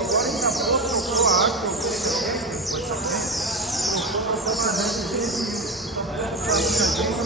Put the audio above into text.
agora em agosto trocou a água, trocou a gente, trocou a gente.